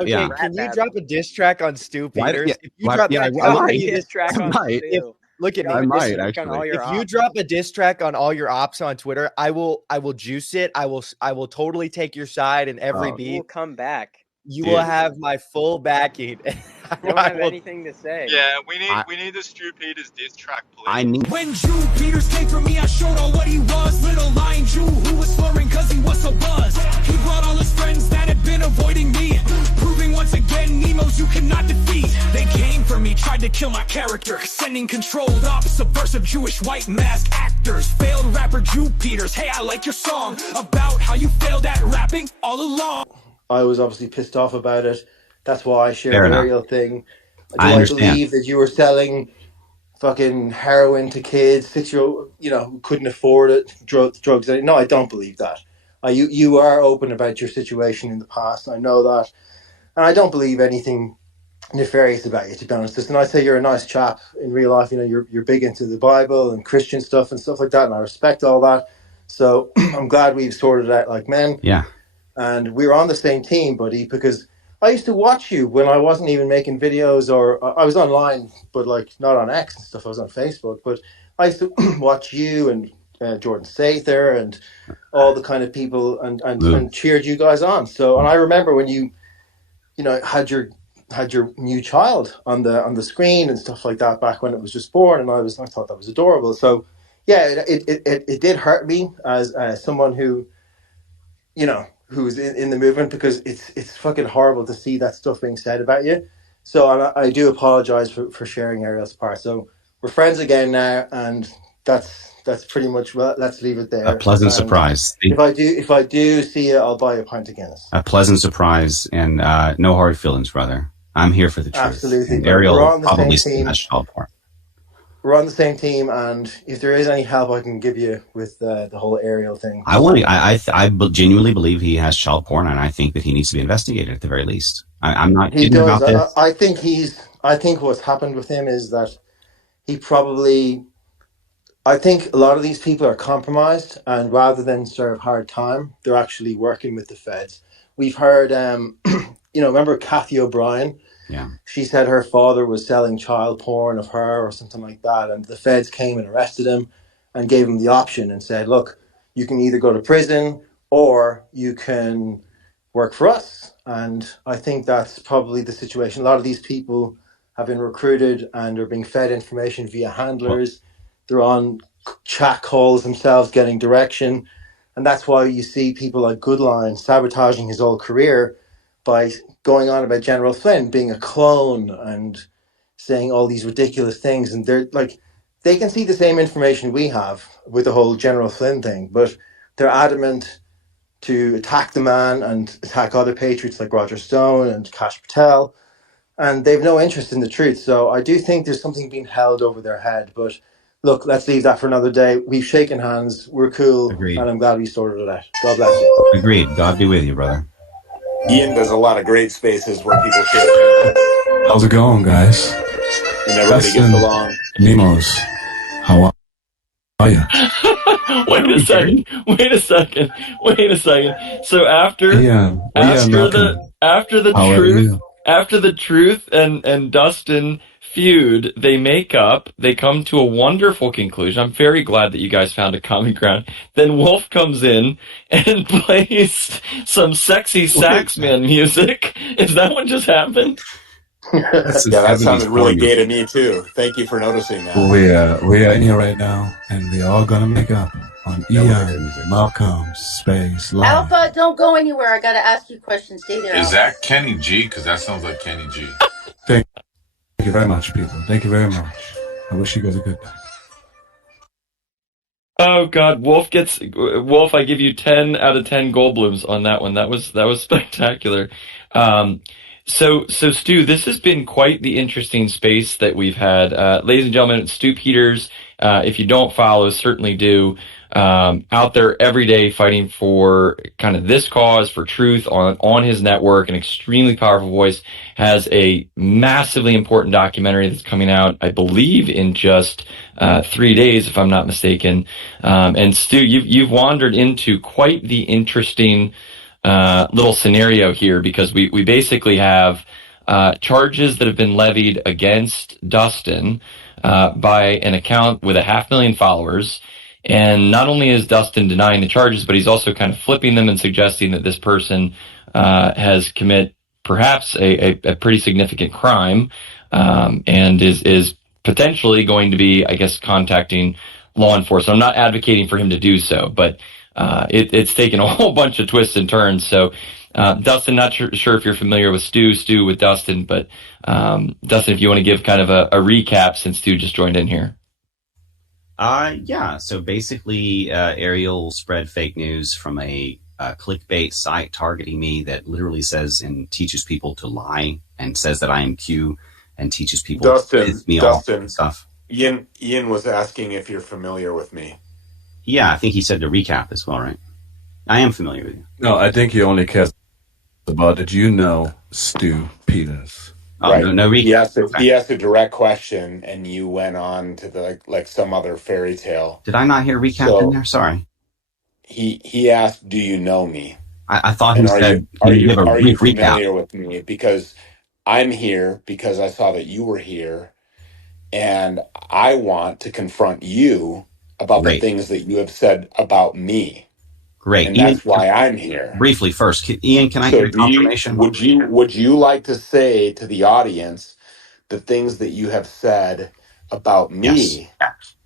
Okay, Yeah. can you drop a diss track on Stu Why- Peters? yeah, If you why- drop, yeah, I I guarantee might. you diss track on might. Stu. Look at me. I Drop a might, diss track on actually. all your If you ops. drop a diss track on all your ops on Twitter, I will juice it. I will totally take your side in every Oh, You will beat. come back. You Dude. will have my full backing. You don't have anything to say. Yeah, we need the Stu Peters diss track, please. I need. When Drew Peters came for me, I showed all what he was. Little lying Jew who was slurring cause he was so buzzed. He brought all his friends that had been avoiding me, proving once again, Nemos you cannot defeat. They came for me, tried to kill my character, sending controlled ops, subversive Jewish white mask actors. Failed rapper Drew Peters, hey, I like your song about how you failed at rapping all along. I was obviously pissed off about it. That's why I shared Fair the enough. Ariel thing. Do I I understand. believe that you were selling fucking heroin to kids, 6-year-old, who couldn't afford it, drugs? No, I don't believe that. You are open about your situation in the past. I know that. And I don't believe anything nefarious about you, to be honest. And I'd say you're a nice chap in real life. You're big into the Bible and Christian stuff and stuff like that. And I respect all that. So I'm glad we've sorted it out like men. Yeah. And we were on the same team, buddy, because I used to watch you when I wasn't even making videos, or I was online, but like not on X and stuff. I was on Facebook, but I used to watch you and Jordan Sather and all the kind of people and cheered you guys on. So, and I remember when you had your new child on the screen and stuff like that back when it was just born, and I thought that was adorable. So, yeah, it did hurt me as someone who's in the movement, because it's fucking horrible to see that stuff being said about you. So and I do apologize for sharing Ariel's part. So we're friends again now, and that's pretty much, well, let's leave it there. A pleasant And surprise. If I do see you, I'll buy you a pint of Guinness. A pleasant surprise, and no hard feelings, brother. I'm here for the truth. Absolutely. And Ariel We're on the probably same team. has child porn. We're on the same team, and if there is any help I can give you with the whole Ariel thing, I genuinely believe he has child porn, and I think that he needs to be investigated at the very least. I'm not he kidding about does. this. I think what's happened with him is that I think a lot of these people are compromised, and rather than serve hard time, they're actually working with the feds. We've heard, remember Kathy O'Brien? Yeah. She said her father was selling child porn of her or something like that, and the feds came and arrested him and gave him the option and said, look, you can either go to prison or you can work for us. And I think that's probably the situation. A lot of these people have been recruited and are being fed information via handlers. They're on chat calls themselves, getting direction. And that's why you see people like Goodline sabotaging his whole career by going on about General Flynn being a clone and saying all these ridiculous things. And they're like, they can see the same information we have with the whole General Flynn thing, but they're adamant to attack the man and attack other patriots like Roger Stone and Kash Patel. And they've no interest in the truth. So I do think there's something being held over their head. But look, let's leave that for another day. We've shaken hands. We're cool. Agreed. And I'm glad we sorted it out. God bless you. Agreed. God be with you, brother. Ian does a lot of great spaces where people share. How's it going, guys? And everybody gets along. Nemos, how are you? Wait a second. So after the truth and Dustin feud, they make up, they come to a wonderful conclusion. I'm very glad that you guys found a common ground. Then Wolf comes in and plays some sexy saxman music. Is that what just happened? Yeah, that sounded really gay to me too. Thank you for noticing that. We are in here right now, and we are gonna make up on Ian Malcolm's Space Live. Alpha, don't go anywhere. I gotta ask you questions. Stay there. Is that Kenny G? Because that sounds like Kenny G. Thank you very much, people. Thank you very much. I wish you guys a good night. Oh God, Wolf, I give you 10 out of 10 Goldblums on that one. That was spectacular. So Stu, this has been quite the interesting space that we've had. Ladies and gentlemen, Stu Peters, if you don't follow, certainly do. Out there every day fighting for kind of this cause, for truth on his network, an extremely powerful voice, has a massively important documentary that's coming out, I believe, in just 3 days, if I'm not mistaken. And Stu, you've wandered into quite the interesting little scenario here, because we basically have charges that have been levied against Dustin by an account with 500,000 followers. And not only is Dustin denying the charges, but he's also kind of flipping them and suggesting that this person has commit perhaps a pretty significant crime, and is potentially going to be, I guess, contacting law enforcement. I'm not advocating for him to do so, but it's taken a whole bunch of twists and turns. So, Dustin, not sure if you're familiar with Stu with Dustin, but Dustin, if you want to give kind of a recap, since Stu just joined in here. Yeah. So basically, Ariel spread fake news from a clickbait site targeting me that literally says and teaches people to lie, and says that I am Q, and teaches people to piss me off and stuff. Ian was asking if you're familiar with me. Yeah, I think he said to recap as well, right? I am familiar with you. No, I think he only cares about, did you know Stu Peters? Oh, right. No recap. He asked a direct question, and you went on to the like some other fairy tale. Did I not hear recap in there? Sorry. He asked, "Do you know me?" I thought he said, "Are you familiar with me?" Because I'm here because I saw that you were here, and I want to confront you about the things that you have said about me. Great, and that's why I'm here. Briefly, first, Ian, can I get confirmation? Would you like to say to the audience the things that you have said about me?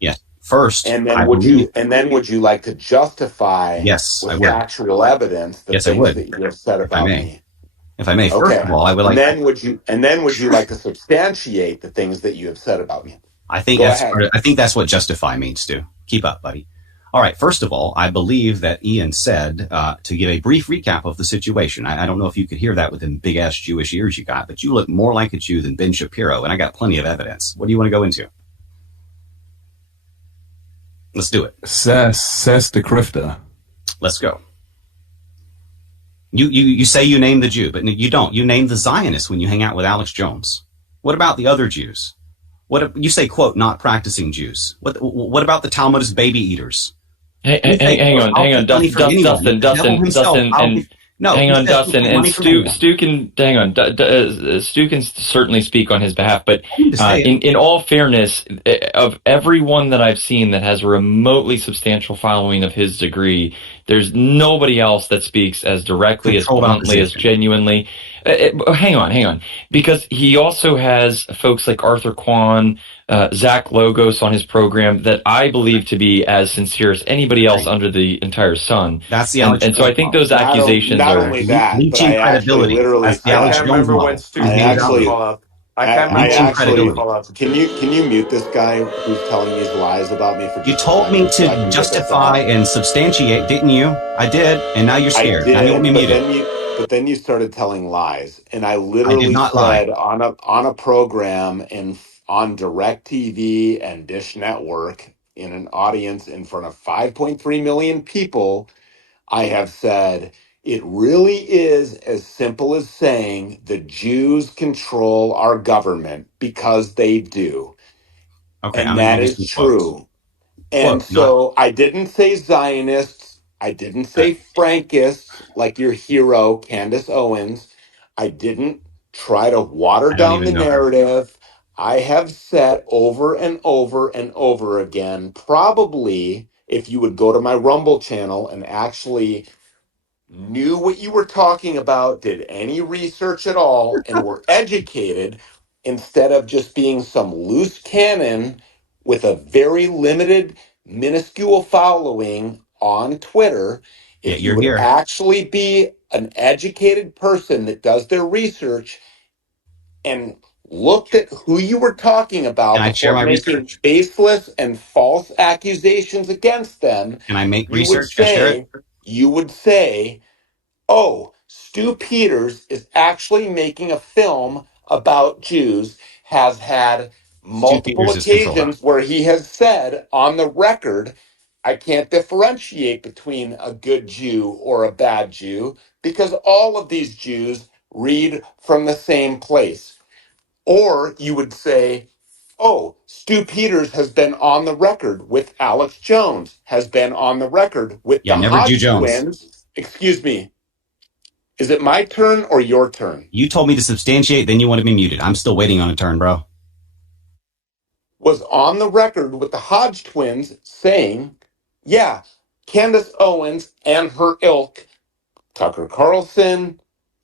Yes. First, and then would you like to justify with actual evidence the things that you have said about me? If I may, first of all, I would like. And then would you like to substantiate the things that you have said about me? I think that's what justify means, Stu. Keep up, buddy. All right. First of all, I believe that Ian said to give a brief recap of the situation. I don't know if you could hear that with them big ass Jewish ears you got, but you look more like a Jew than Ben Shapiro, and I got plenty of evidence. What do you want to go into? Let's do it. Says the Crifter. Let's go. You say you name the Jew, but you don't. You name the Zionist when you hang out with Alex Jones. What about the other Jews? What you say, quote, not practicing Jews? What about the Talmudist baby eaters? Hang on, Dustin, and Stu can hang on. Stu can certainly speak on his behalf, but in all fairness, of everyone that I've seen that has a remotely substantial following of his degree, there's nobody else that speaks as directly, as bluntly, as genuinely. Hang on, because he also has folks like Arthur Kwan, Zach Logos on his program that I believe to be as sincere as anybody else under the entire sun. That's the and so I think those accusations not are only that, but I actually literally That's the Alex Jones model. Can you mute this guy who's telling these lies about me? You told me to justify and substantiate, didn't you? I did, and now you're scared. Now you want me muted. But then you started telling lies, and I literally said on a program and on DirecTV and Dish Network in an audience in front of 5.3 million people, I have said it really is as simple as saying the Jews control our government because they do. Okay, and that is true. And so I didn't say Zionists. I didn't say Frankists like your hero, Candace Owens. I didn't try to water down the narrative. I have said over and over and over again, probably if you would go to my Rumble channel and actually knew what you were talking about, did any research at all, and were educated instead of just being some loose cannon with a very limited, minuscule following on Twitter, if you would actually be an educated person that does their research and looked at who you were talking about before making baseless and false accusations against them, can I make research? You would say, oh, Stu Peters is actually making a film about Jews, has had multiple occasions where he has said on the record, I can't differentiate between a good Jew or a bad Jew because all of these Jews read from the same place. Or you would say, oh, Stu Peters has been on the record with Alex Jones, has been on the record with the Hodge twins. Excuse me. Is it my turn or your turn? You told me to substantiate, then you wanted me muted. I'm still waiting on a turn, bro. Was on the record with the Hodge twins saying, yeah, Candace Owens and her ilk, Tucker Carlson,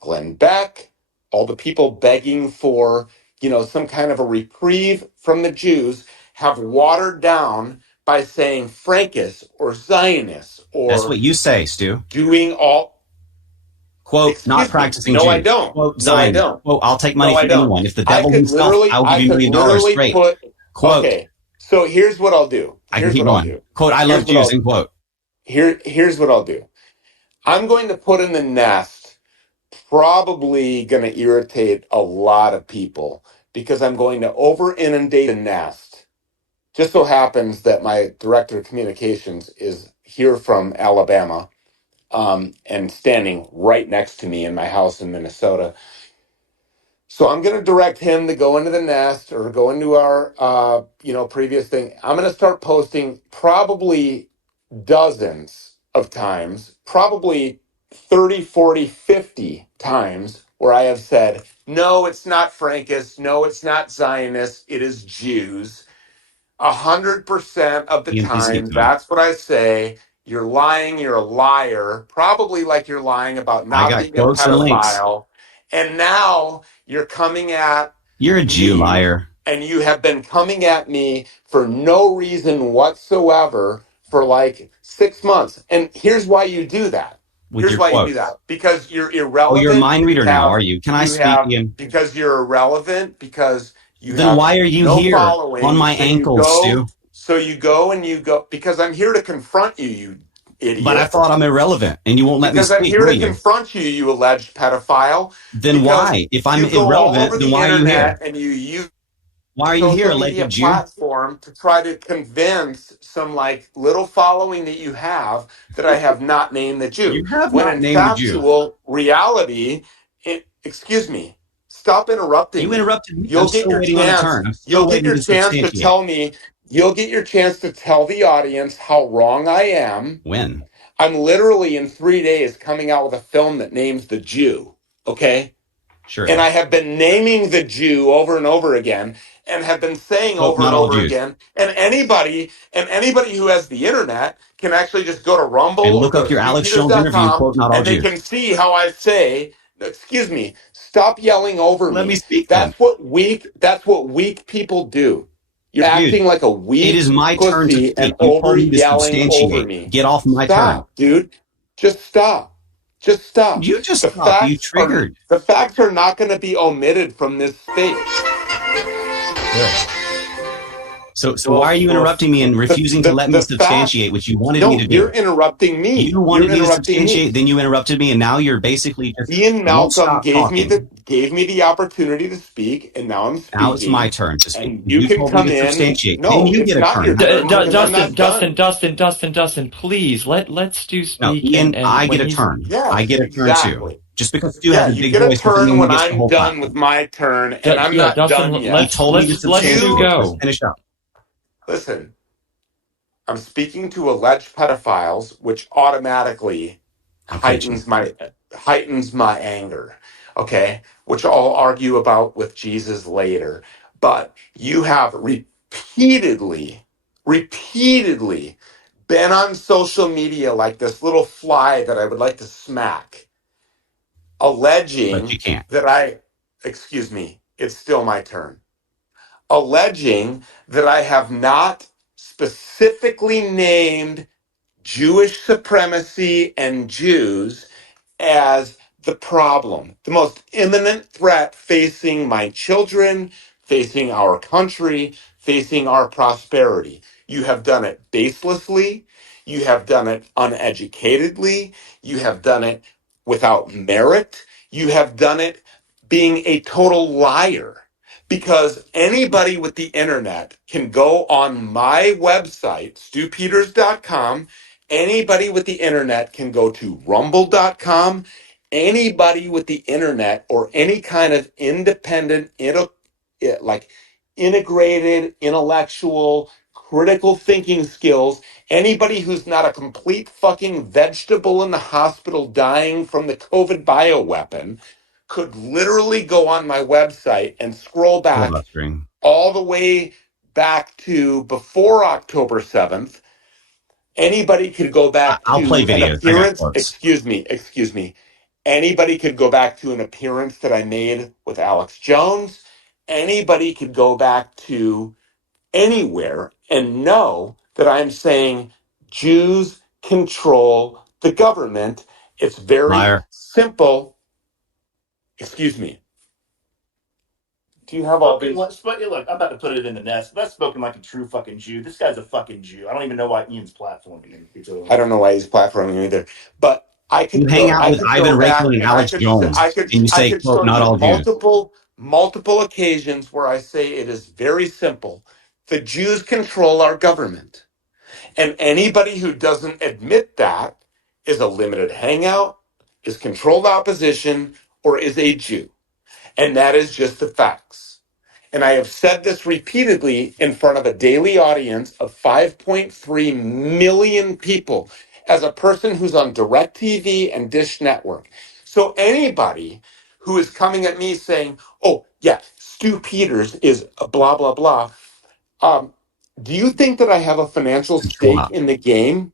Glenn Beck, all the people begging for, some kind of a reprieve from the Jews, have watered down by saying Frankists or Zionists That's or what you say, Stu. doing all. Quote, not Excuse me. practicing No, Jews. I don't. Quote, No, I Zionist. don't. Quote, I'll take money No, I from don't. anyone. If the devil himself, I will give you $1 million straight. Quote. Okay, so here's what I'll do. I can keep going. Quote, I love Jews, end quote. Here's what I'll do. I'm going to put in the nest, probably going to irritate a lot of people because I'm going to over inundate the nest. Just so happens that my director of communications is here from Alabama, and standing right next to me in my house in Minnesota. So I'm going to direct him to go into the nest or go into our, previous thing. I'm going to start posting probably dozens of times, probably 30, 40, 50 times where I have said, no, it's not Frankists. No, it's not Zionists. It is Jews. 100% of the Ian, please skip time, to me. that's what I say. You're lying. You're a liar. Probably like you're lying about I not got being a quotes and links. pedophile. And now you're coming at You're a Jew me, liar. and you have been coming at me for no reason whatsoever for like 6 months. And here's why you do that. With Here's your why you do quotes. that. Because you're Oh, irrelevant. you're a mind reader now, are you? Can I speak, Ian? Because you're irrelevant, because you then have why are you no here following on my ankles, Stu? So you go and you go, because I'm here to confront you, you idiot. But I thought I'm irrelevant and you won't let me speak. Because I'm here to confront you, you alleged pedophile. Then why? If I'm irrelevant, then why are you here? And you use why are you here, alleged Jew? Platform to try to convince some like little following that you have that I have not named the Jew. You have when not in named the Jew. factual reality, excuse me, stop interrupting. You interrupted me. You'll get your chance. You'll get your chance to tell me. You'll get your chance to tell the audience how wrong I am. When? I'm literally in 3 days coming out with a film that names the Jew. Okay. Sure. And I have been naming the Jew over and over again, and have been saying over and over again. And anybody who has the internet can actually just go to Rumble and look up your Alex Jones interview. Quote, not all and they Jews. can see how I say. Excuse me. Stop yelling over me. Let me speak. That's what weak people do. You're acting like a weak. It is my turn to speak. And You over told me to yelling over me. Get off my turn, dude. Just stop. Just stop. You just stop. You triggered. The facts are not going to be omitted from this space. Good. So why are you interrupting me and refusing to let me substantiate what you wanted me to do? You're interrupting me. You wanted me to substantiate, then you interrupted me, and now you're basically just Ian Malcolm gave me the opportunity to speak, and now I'm speaking. Now it's my turn to speak. And you can come in. No, then you get a turn. Dustin, please let Stu speak. No, Ian, I get a turn. I get a turn too. Just because Stu has a big voice, you get a turn when I'm done with my turn, and I'm not done yet. Let's Stu go. Finish up. Listen, I'm speaking to alleged pedophiles, which automatically heightens my anger. Okay, which I'll argue about with Jesus later. But you have repeatedly been on social media like this little fly that I would like to smack, alleging but you can't. Excuse me, it's still my turn. Alleging that I have not specifically named Jewish supremacy and Jews as the problem, the most imminent threat facing my children, facing our country, facing our prosperity. You have done it baselessly. You have done it uneducatedly. You have done it without merit. You have done it being a total liar. Because anybody with the internet can go on my website, stupeters.com. Anybody with the internet can go to rumble.com. Anybody with the internet or any kind of independent, integrated, intellectual, critical thinking skills. Anybody who's not a complete fucking vegetable in the hospital dying from the COVID bioweapon could literally go on my website and scroll back Filibustering. all the way back to before October 7th. Anybody could go back I'll play to an videos. I got appearance. quotes. Excuse me. Anybody could go back to an appearance that I made with Alex Jones. Anybody could go back to anywhere and know that I'm saying Jews control the government. It's very Liar. simple. Excuse me. Do you have all these? Look, I'm about to put it in the nest. That's spoken like a true fucking Jew. This guy's a fucking Jew. I don't even know why Ian's platforming him. I don't know why he's platforming either. But I could You hang out with Ivan back Raiklin and Alex Jones, and you say, could quote, show not you all Jews. multiple occasions where I say it is very simple. The Jews control our government. And anybody who doesn't admit that is a limited hangout, is controlled opposition, or is a Jew. And that is just the facts. And I have said this repeatedly in front of a daily audience of 5.3 million people as a person who's on DirecTV and Dish Network. So anybody who is coming at me saying, oh, yeah, Stu Peters is a blah, blah, blah. Do you think that I have a financial stake in the game?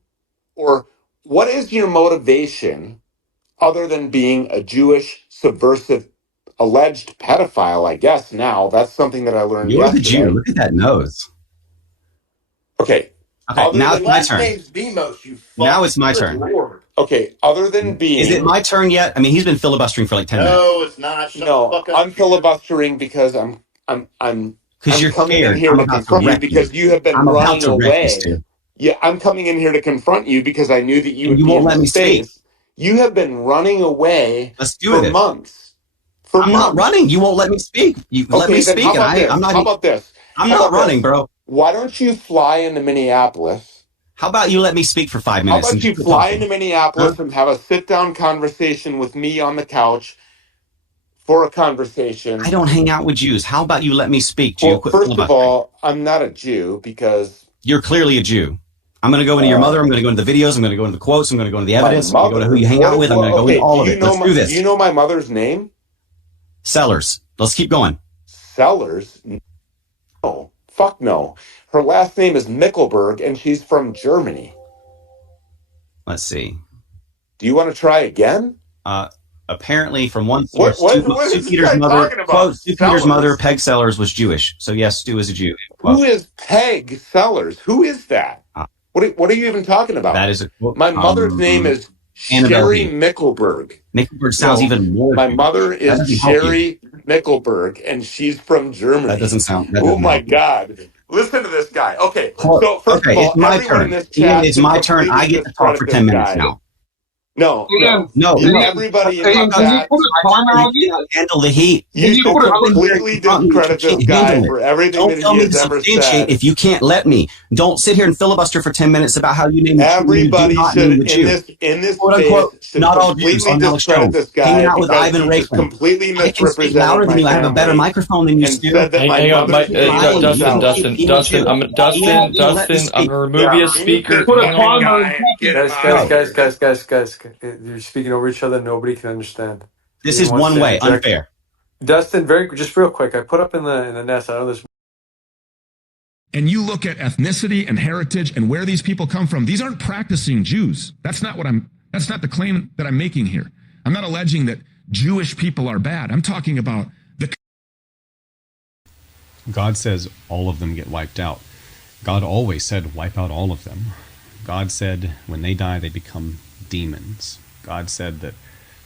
Or what is your motivation other than being a Jewish subversive alleged pedophile? I guess now that's something that I learned You're yesterday. the Jew. Look at that nose. Okay. Now it's my turn. Demos, you now it's my turn. Lord. Okay. Other than being, is it my turn yet? I mean, he's been filibustering for like 10 minutes. No, it's not. I'm filibustering because I'm you're coming scared. in here to confront you because you have been running away. Yeah, I'm coming in here to confront you because I knew that you would be won't in let me space. speak. You have been running away for months. I'm not running. You won't let me speak. Let me speak. I'm not. How about this? I'm not running, bro. Why don't you fly into Minneapolis? How about you let me speak for 5 minutes? How about you fly into Minneapolis and have a sit-down conversation with me on the couch for a conversation? I don't hang out with Jews. How about you let me speak, Jew? Well, first of all, I'm not a Jew because... You're clearly a Jew. I'm going to go into your mother. I'm going to go into the videos. I'm going to go into the quotes. I'm going to go into the evidence. I'm going to go to who you hang out with. I'm going to go into all of it. Let's do this. Do you know my mother's name? Sellers. Let's keep going. Sellers? No. Fuck no. Her last name is Mickelberg, and she's from Germany. Let's see. Do you want to try again? Apparently, from one source, Stu Peters' mother, quote, Stu Peters' mother, Peg Sellers, was Jewish. So yes, Stu is a Jew. Who is Peg Sellers? Who is that? What are you even talking about? That is a quote. My mother's name is Sherry Mickelberg. Mickelberg sounds even more. My mother is Sherry Mickelberg, and she's from Germany. That doesn't sound. Oh my God! Listen to this guy. Okay, so first of all, it's my turn. It's my turn. I get to talk for 10 minutes now. No. Everybody in the chat, handle the heat. You completely discredit this guy for everything that he has ever said. If you can't let me, don't sit here and filibuster for 10 minutes about how you name everybody should in this space should not all Jews. discredit this guy. Hanging out with Ivan Raiklin. Completely I can speak louder than you. I have a better microphone than you, Stu. Hang on, Dustin, I'm gonna remove you as speaker. Guys. You're speaking over each other. Nobody can understand. This is one way unfair. Dustin, just real quick. I put up in the nest. I know this. And you look at ethnicity and heritage and where these people come from. These aren't practicing Jews. That's not the claim that I'm making here. I'm not alleging that Jewish people are bad. I'm talking about the. God says all of them get wiped out. God always said wipe out all of them. God said when they die, they become demons. God said that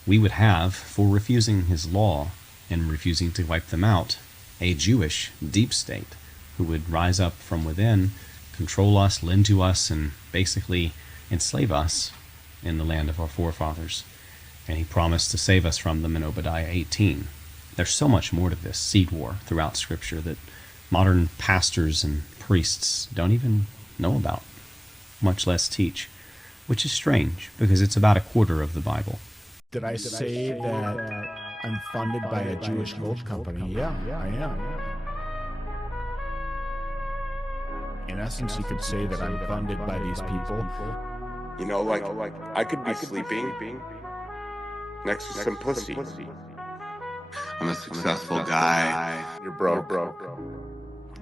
we would have, for refusing his law and refusing to wipe them out, a Jewish deep state who would rise up from within, control us, lend to us, and basically enslave us in the land of our forefathers. And he promised to save us from them in Obadiah 18. There's so much more to this seed war throughout Scripture that modern pastors and priests don't even know about, much less teach. Which is strange, because it's about a quarter of the Bible. Did I say that I'm funded by a Jewish gold company? Yeah, I am. In essence, you could say that I'm funded by these people. You know, like I could be sleeping next to some pussy. I'm a successful guy. You're broke.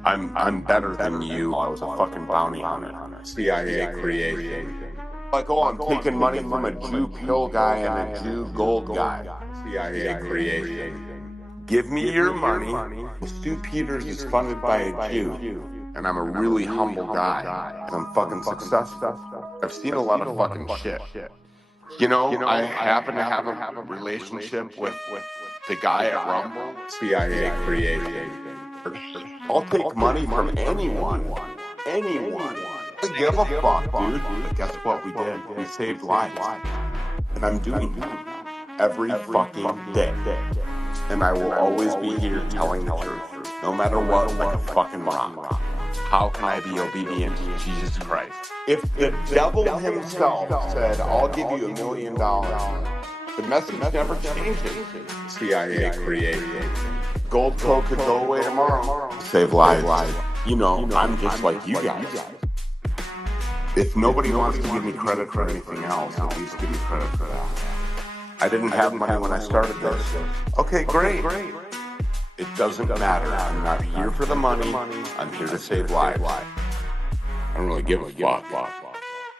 I'm better than you. I was a fucking bounty hunter. CIA creation. Like, oh, I'm taking money from a Jew pill guy and a Jew gold guy. CIA creation. Give me your money. Stu Peters is funded by a Jew. And I'm a really humble guy. And I'm fucking successful. I've seen a lot of fucking shit. You know, I happen to have a relationship with the guy at Rumble. CIA creation. I'll take money from anyone. Anyone. I give a fuck, dude. But guess what we did? We saved lives. And I'm doing that every fucking day. And I will always be here telling the truth. No matter what, like a fucking rock. How can I be obedient to Jesus Christ? If the devil himself said, I'll give you $1 million, the message never changes. CIA created. Gold Co could go away tomorrow. Save lives. You know, I'm just like you guys. If nobody wants to give me credit for anything else, at least give me credit for that. I didn't have money when I started this. Okay, great. It doesn't matter. I'm not here for the money. I'm here to save lives. I don't really give a fuck.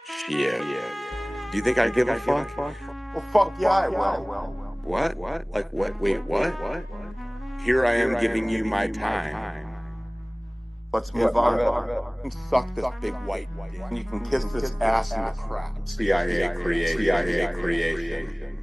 Shit. Do you think I give a fuck? Well, fuck yeah, I will. What? Like what? Wait, what? Here I am giving you my time. Let's move on. Suck this big white dick. You can kiss this ass in the crap. CIA creation.